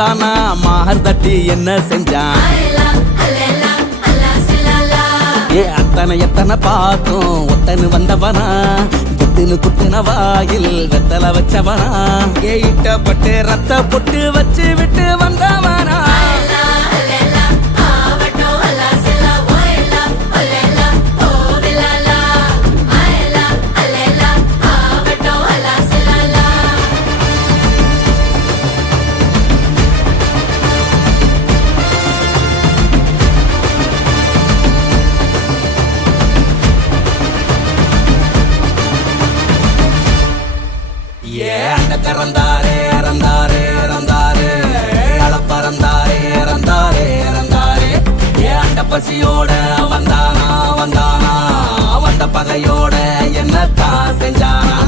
வந்தானா மார் தட்டி என்ன செஞ்சான் ஏ அத்தனை எத்தனை பார்த்தும் ஒத்தனு வந்தவனா குத்துனு குத்துன வாயில் வெத்தல வச்சவனா ஏ இட்டப்பட்டு ரத்த பொட்டு வச்சு விட்டு வந்தவனா இறந்தாரே இறந்தாரே இறந்தாரே அளப்பறந்தாரே இறந்தாரே இறந்தாரே ஏ அண்ட பசியோட வந்தானா வந்தானா வந்த பகையோட என்னத்தான் செஞ்சானா